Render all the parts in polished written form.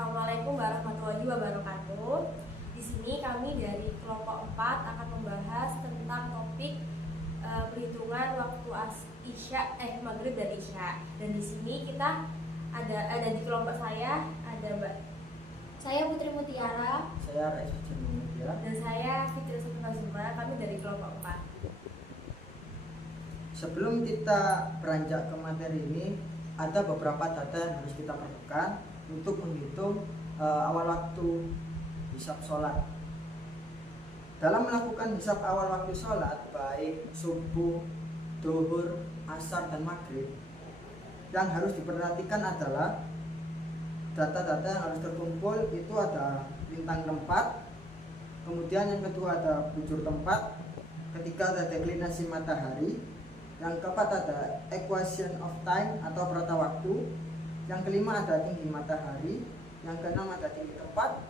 Assalamualaikum warahmatullahi wabarakatuh. Di sini kami dari kelompok 4 akan membahas tentang topik perhitungan waktu maghrib dan isya. Dan di sini kita ada di kelompok saya ada Mbak. Saya Putri Mutiara. Saya Rais Mutiara. Dan saya Fitri Sukunazuma. Kami dari kelompok 4. Sebelum kita beranjak ke materi ini, ada beberapa data yang harus kita perlukan untuk menghitung awal waktu hisab sholat. Dalam melakukan hisab awal waktu sholat, baik subuh, duhur, asar, dan maghrib, yang harus diperhatikan adalah data-data yang harus terkumpul itu ada lintang tempat, kemudian yang kedua ada bujur tempat, ketiga ada deklinasi matahari, yang keempat ada equation of time atau perata waktu, yang kelima ada tinggi matahari, yang keenam ada tinggi tempat,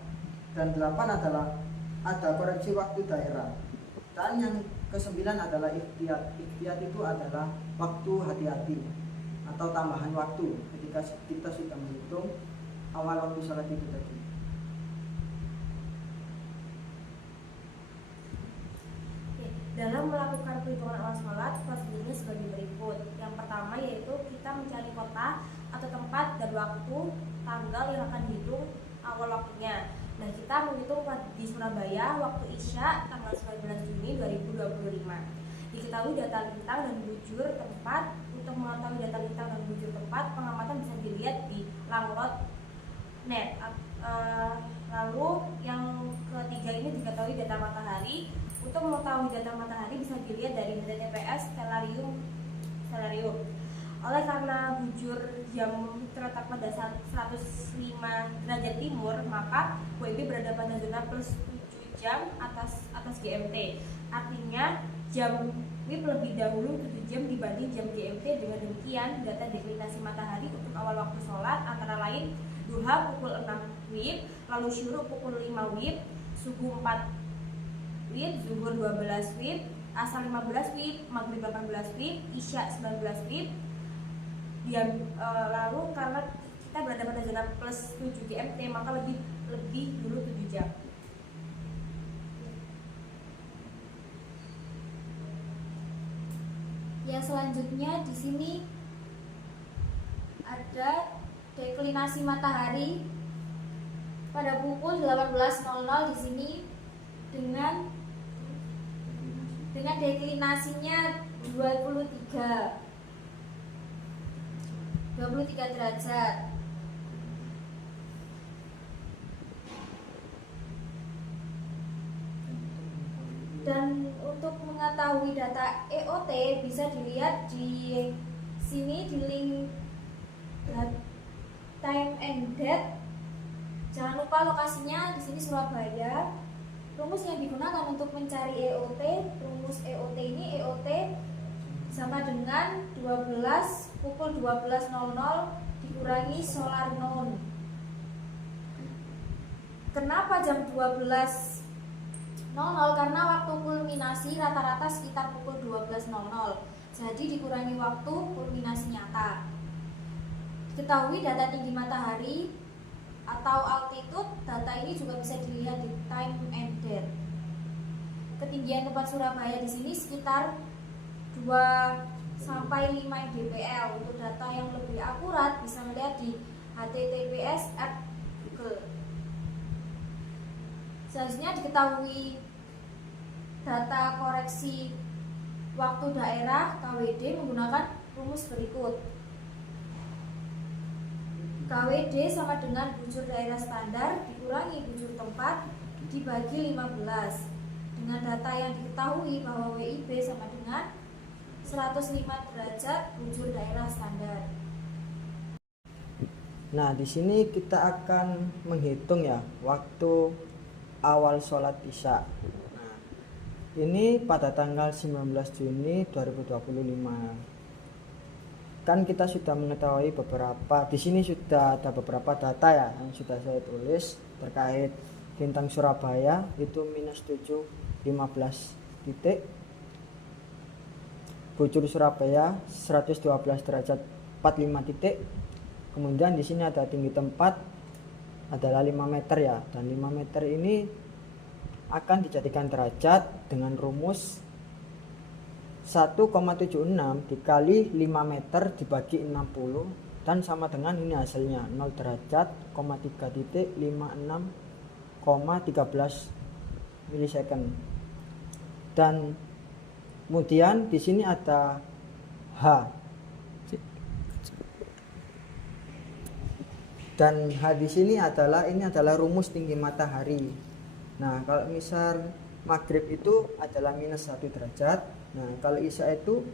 dan 8 adalah ada koreksi waktu daerah. Dan yang kesembilan adalah ikhtiyat. Ikhtiyat itu adalah waktu hati-hati atau tambahan waktu ketika kita sudah menghitung awal waktu sholat itu tadi. Dalam melakukan perhitungan awal sholat, prosedurnya sebagai berikut. Yang pertama yaitu kita mencari kota atau tempat dan waktu tanggal yang akan dihitung awal waktunya. Nah, kita menghitung di Surabaya waktu Isya tanggal 19 Juni 2025. Diketahui data lintang dan bujur tempat. Untuk mengetahui data lintang dan bujur tempat, pengamatan bisa dilihat di langlot.net. Lalu yang ketiga ini diketahui data matahari. Untuk mengetahui data matahari bisa dilihat dari HTTPS Stellarium. Oleh karena bujur jam terletak pada 105 derajat timur, maka WIB berada pada zona plus 7 jam atas GMT. Artinya jam WIB lebih dahulu 7 jam dibanding jam GMT. Dengan demikian, data deklinasi matahari untuk awal waktu sholat antara lain duha pukul 6 WIB, lalu syuruk pukul 5 WIB, subuh 4 WIB, zuhur 12 WIB, asar 15 WIB, maghrib 18 WIB, isya 19 WIB. Lalu karena kita berada pada zona plus 7 GMT, maka lebih dulu 7 jam. Yang selanjutnya di sini ada deklinasi matahari pada pukul 18.00 di sini dengan deklinasinya 23 derajat. Dan untuk mengetahui data EOT bisa dilihat di sini di link time and date. Jangan lupa lokasinya di sini Surabaya. Rumus yang digunakan untuk mencari EOT, rumus EOT ini EOT sama dengan pukul 12.00 dikurangi solar noon. Kenapa jam 12.00? Karena waktu kulminasi rata-rata sekitar pukul 12.00. Jadi dikurangi waktu kulminasi nyata. Diketahui data tinggi matahari atau altitude, data ini juga bisa dilihat di time and date. Ketinggian tempat Surabaya di sini sekitar 2 sampai 5 dpl. Untuk data yang lebih akurat bisa melihat di https @google. Selanjutnya diketahui data koreksi waktu daerah KWD menggunakan rumus berikut. KWD sama dengan bujur daerah standar dikurangi bujur tempat dibagi 15. Dengan data yang diketahui bahwa WIB sama dengan 105 derajat bujur daerah standar. Nah, di sini kita akan menghitung ya waktu awal sholat isya. Nah, ini pada tanggal 19 Juni 2025. Kan kita sudah mengetahui di sini sudah ada beberapa data ya yang sudah saya tulis terkait bintang Surabaya itu -7,15 titik, bujur Surabaya 112 derajat 45 titik. Kemudian di sini ada tinggi tempat adalah 5 meter ya, dan 5 meter ini akan dijadikan derajat dengan rumus 1,76 dikali 5 meter dibagi 60 dan sama dengan ini hasilnya 0 derajat, 3.56,13 milisecond. Dan kemudian di sini ada H. Dan H di sini adalah rumus tinggi matahari. Nah, kalau misal maghrib itu adalah minus 1 derajat. Nah, kalau isya itu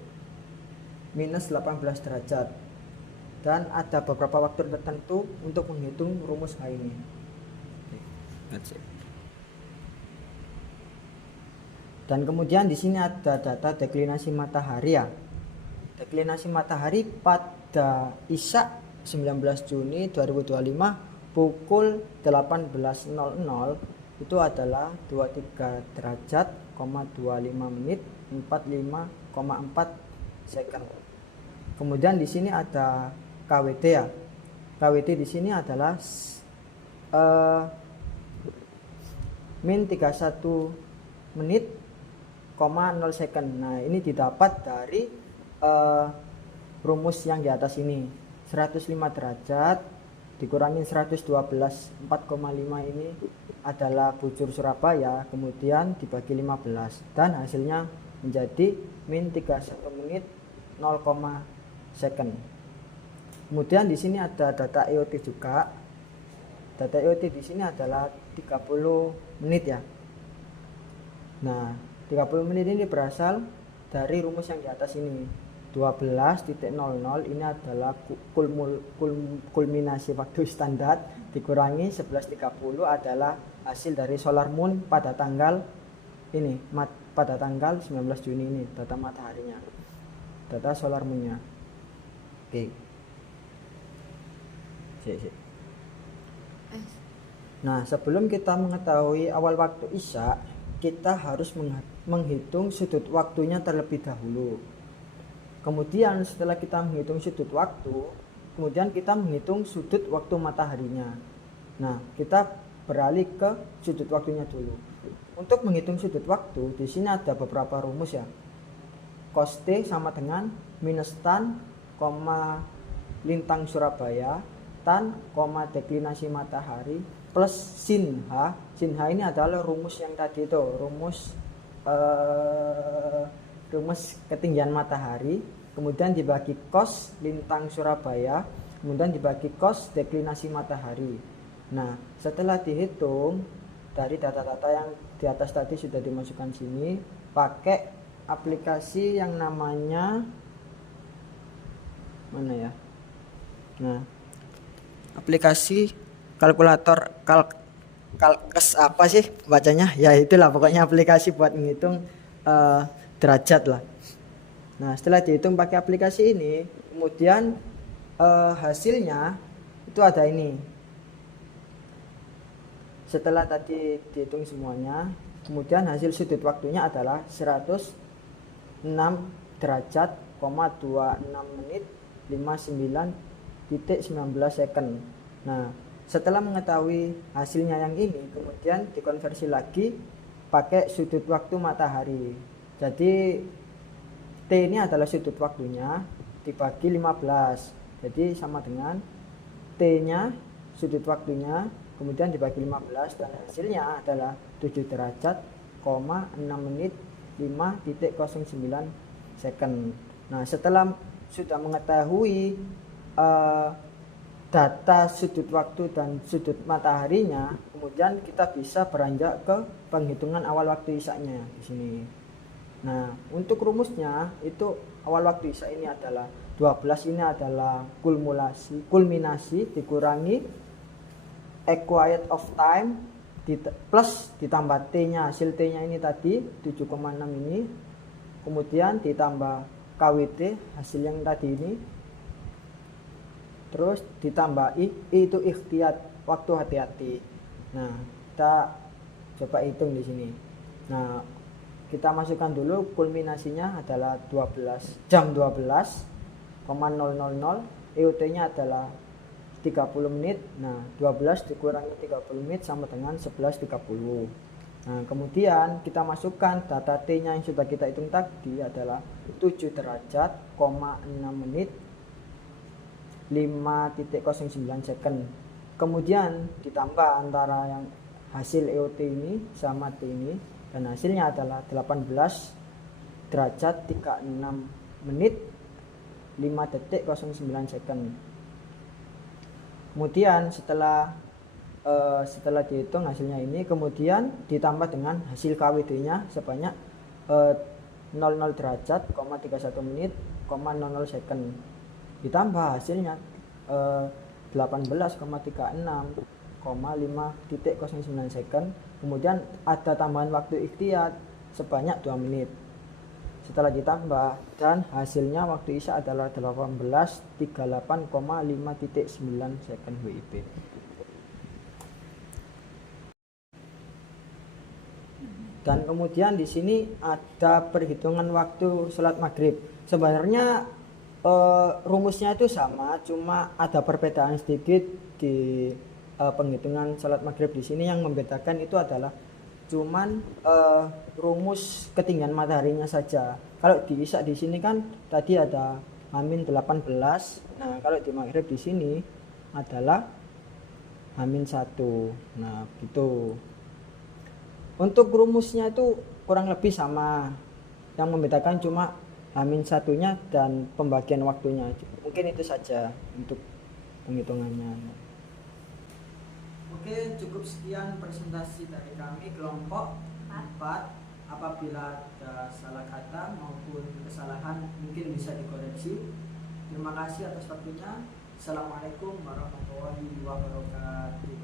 minus 18 derajat. Dan ada beberapa waktu tertentu untuk menghitung rumus H ini. That's it. Dan kemudian di sini ada data deklinasi matahari ya. Deklinasi matahari pada isya 19 Juni 2025 pukul 18.00 itu adalah 23 derajat, 25 menit, 45,4 second. Kemudian di sini ada KWT ya. KWT di sini adalah min 31 menit, 0 second. Nah, ini didapat dari rumus yang di atas ini. 105 derajat dikurangi 112, 4,5 ini adalah bujur Surabaya, kemudian dibagi 15 dan hasilnya menjadi min 31 menit 0, second. Kemudian di sini ada data EOT juga. Data EOT di sini adalah 30 menit ya. Nah, 30 menit ini berasal dari rumus yang di atas ini. 12.00 ini adalah kulminasi waktu standar dikurangi 11.30 adalah hasil dari solar moon pada tanggal ini, pada tanggal 19 Juni ini, data mataharinya, data solar moonnya. Oke. Nah, sebelum kita mengetahui awal waktu isya, kita harus menghitung sudut waktunya terlebih dahulu. Kemudian setelah kita menghitung sudut waktu, kemudian kita menghitung sudut waktu mataharinya. Nah, kita beralih ke sudut waktunya dulu. Untuk menghitung sudut waktu, di sini ada beberapa rumus ya. Cos T sama dengan minus tan, lintang Surabaya, tan, deklinasi matahari, plus sin H. Sin H ini adalah rumus yang tadi itu, rumus ketinggian matahari, kemudian dibagi cos lintang Surabaya, kemudian dibagi cos deklinasi matahari. Nah, setelah dihitung dari data-data yang di atas tadi sudah dimasukkan sini, pakai aplikasi yang namanya mana ya? Nah, aplikasi kalkulator kalkes apa sih bacanya? Ya itulah pokoknya aplikasi buat menghitung derajat lah. Nah, setelah dihitung pakai aplikasi ini, kemudian hasilnya itu ada ini. Setelah tadi dihitung semuanya, kemudian hasil sudut waktunya adalah 106 derajat, 26 menit, 59,19 second. Nah, setelah mengetahui hasilnya yang ini, kemudian dikonversi lagi pakai sudut waktu matahari. Jadi T ini adalah sudut waktunya dibagi 15. Jadi sama dengan T-nya sudut waktunya kemudian dibagi 15 dan hasilnya adalah 7 derajat, 6 menit, 5,09 second. Nah, setelah sudah mengetahui data sudut waktu dan sudut mataharinya, kemudian kita bisa beranjak ke penghitungan awal waktu isya-nya di sini. Nah, untuk rumusnya itu awal waktu isya ini adalah 12 ini adalah kulminasi dikurangi acquired of time plus ditambah T-nya, hasil T-nya ini tadi 7,6 ini, kemudian ditambah KWT hasil yang tadi ini, terus ditambah I itu ikhtiyat, waktu hati-hati. Nah, kita coba hitung di sini. Nah, kita masukkan dulu kulminasinya adalah jam 12,000, EOT-nya adalah 30 menit. Nah, 12 dikurangi 30 menit sama dengan 11.30. Nah, kemudian kita masukkan data T-nya yang sudah kita hitung tadi adalah 7 derajat, 6 menit, 5.09 second. Kemudian ditambah antara yang hasil EOT ini sama T ini, dan hasilnya adalah 18 derajat 36 menit 5.09 second. Kemudian setelah dihitung hasilnya ini, kemudian ditambah dengan hasil KWD-nya sebanyak 00 derajat, 31 menit, 00 second. Ditambah hasilnya 18,36, 5.09 second. Kemudian ada tambahan waktu ikhtiar sebanyak 2 menit. Setelah ditambah dan hasilnya waktu isya adalah 18.38,5.9 second WIB. Dan kemudian di sini ada perhitungan waktu sholat maghrib. Sebenarnya rumusnya itu sama, cuma ada perbedaan sedikit di penghitungan sholat maghrib di sini. Yang membedakan itu adalah cuman rumus ketinggian mataharinya saja. Kalau di isya di sini kan tadi ada -18. Nah, kalau di maghrib di sini adalah -1. Nah, gitu. Untuk rumusnya itu kurang lebih sama. Yang membedakan cuma -1-nya dan pembagian waktunya. Mungkin itu saja untuk penghitungannya. Oke, cukup sekian presentasi dari kami kelompok 4. Apabila ada salah kata maupun kesalahan mungkin bisa dikoreksi. Terima kasih atas waktunya. Assalamualaikum warahmatullahi wabarakatuh.